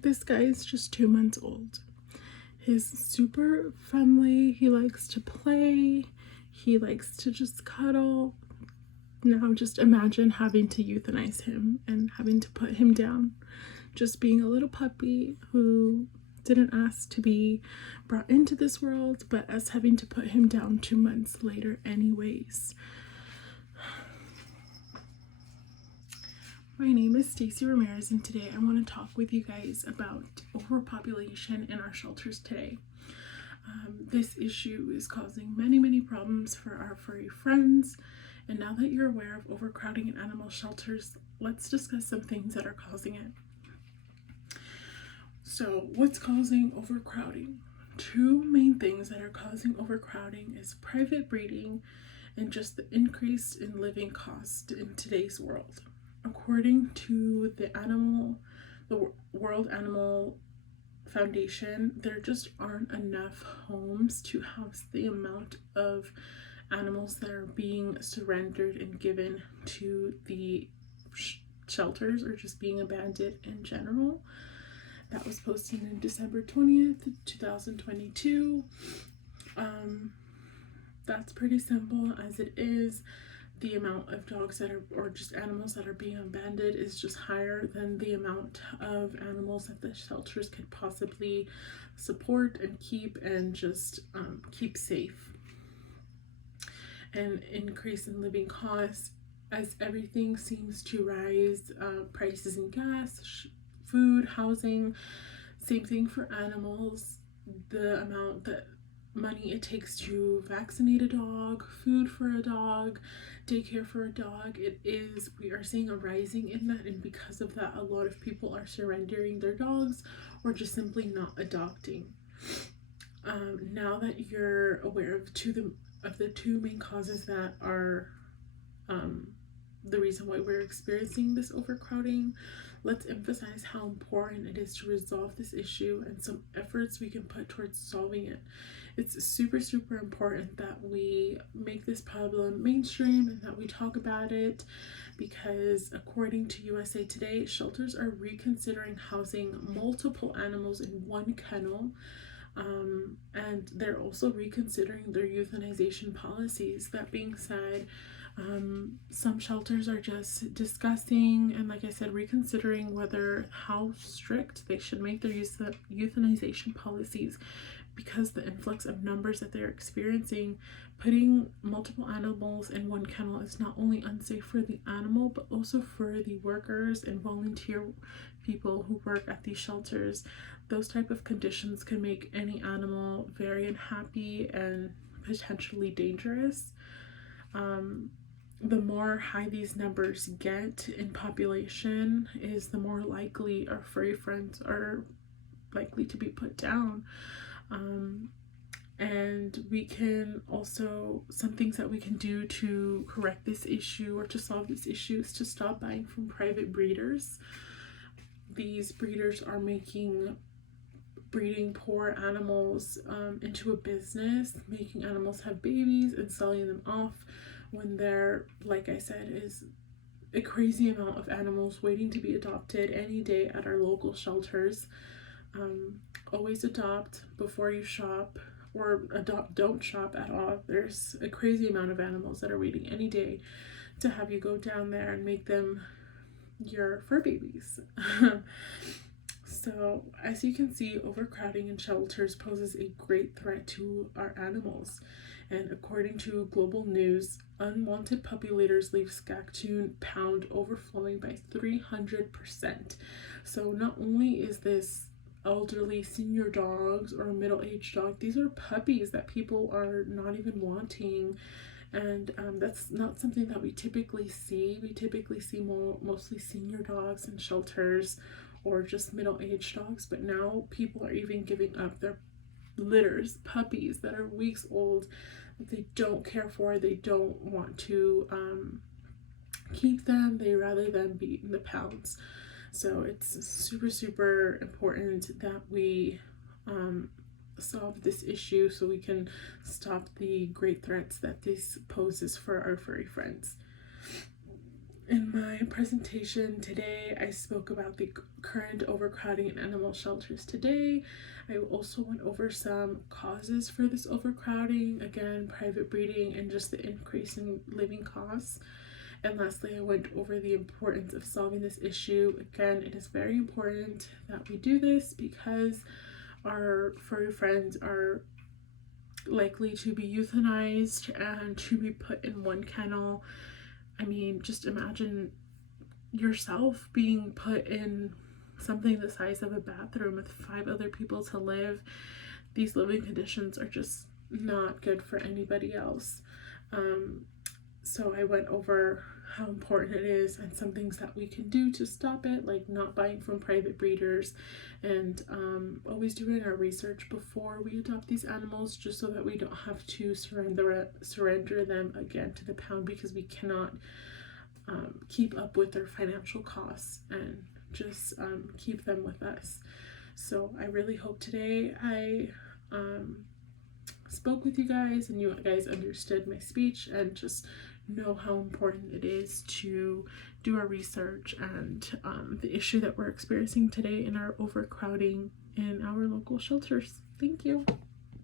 This guy is just 2 months old. He's super friendly. He likes to play. He likes to just cuddle. Now just imagine having to euthanize him and having to put him down. Just being a little puppy who didn't ask to be brought into this world, but us having to put him down 2 months later anyways. My name is Stacey Ramirez, and today I want to talk with you guys about overpopulation in our shelters today. This issue is causing many problems for our furry friends, and now that you're aware of overcrowding in animal shelters, let's discuss some things that are causing it. So, what's causing overcrowding? Two main things that are causing overcrowding is private breeding and just the increase in living cost in today's world. According to the World Animal Foundation, there just aren't enough homes to house the amount of animals that are being surrendered and given to the shelters or just being abandoned in general. That was posted in December 20th, 2022. That's pretty simple as it is. The amount of dogs that are, or just animals that are being abandoned, is just higher than the amount of animals that the shelters could possibly support and keep and just keep safe. And increase in living costs as everything seems to rise, prices in gas, food, housing, same thing for animals. The amount that money it takes to vaccinate a dog, food for a dog, daycare for a dog, we are seeing a rising in that, and because of that, a lot of people are surrendering their dogs or just simply not adopting. Now that you're aware of the two main causes that are the reason why we're experiencing this overcrowding, let's emphasize how important it is to resolve this issue and some efforts we can put towards solving it. It's super important that we make this problem mainstream and that we talk about it, because according to USA Today, shelters are reconsidering housing multiple animals in one kennel. And they're also reconsidering their euthanization policies. That being said, some shelters are just discussing and, like I said, reconsidering how strict they should make their euthanization policies, because the influx of numbers that they're experiencing, putting multiple animals in one kennel is not only unsafe for the animal, but also for the workers and volunteer people who work at these shelters. Those type of conditions can make any animal very unhappy and potentially dangerous. The more high these numbers get in population, is the more likely our furry friends are likely to be put down. And we can also, some things that we can do to correct this issue or to solve this issue, is to stop buying from private breeders. These breeders are making breeding poor animals into a business, making animals have babies and selling them off, when there, like I said, is a crazy amount of animals waiting to be adopted any day at our local shelters. Always adopt before you shop, or don't shop at all. There's a crazy amount of animals that are waiting any day to have you go down there and make them your fur babies. So, as you can see, overcrowding in shelters poses a great threat to our animals. And according to Global News, unwanted puppy litters leave Saskatoon Pound overflowing by 300%. So not only is this elderly senior dogs or a middle-aged dog, these are puppies that people are not even wanting. And that's not something that we typically see. We typically see mostly senior dogs in shelters or just middle-aged dogs, but now people are even giving up their litters, puppies that are weeks old, that they don't care for, they don't want to keep them, they rather than be in the pounds. So it's super important that we solve this issue so we can stop the great threats that this poses for our furry friends. In my presentation today, I spoke about the current overcrowding in animal shelters today. I also went over some causes for this overcrowding, again, private breeding and just the increase in living costs. And lastly, I went over the importance of solving this issue. Again, it is very important that we do this because our furry friends are likely to be euthanized and to be put in one kennel. I mean, just imagine yourself being put in something the size of a bathroom with 5 other people to live. These living conditions are just not good for anybody else. So I went over how important it is and some things that we can do to stop it, like not buying from private breeders and always doing our research before we adopt these animals, just so that we don't have to surrender them again to the pound, because we cannot keep up with their financial costs and just keep them with us. So I really hope today I spoke with you guys and you guys understood my speech and just know how important it is to do our research and the issue that we're experiencing today in our overcrowding in our local shelters. Thank you.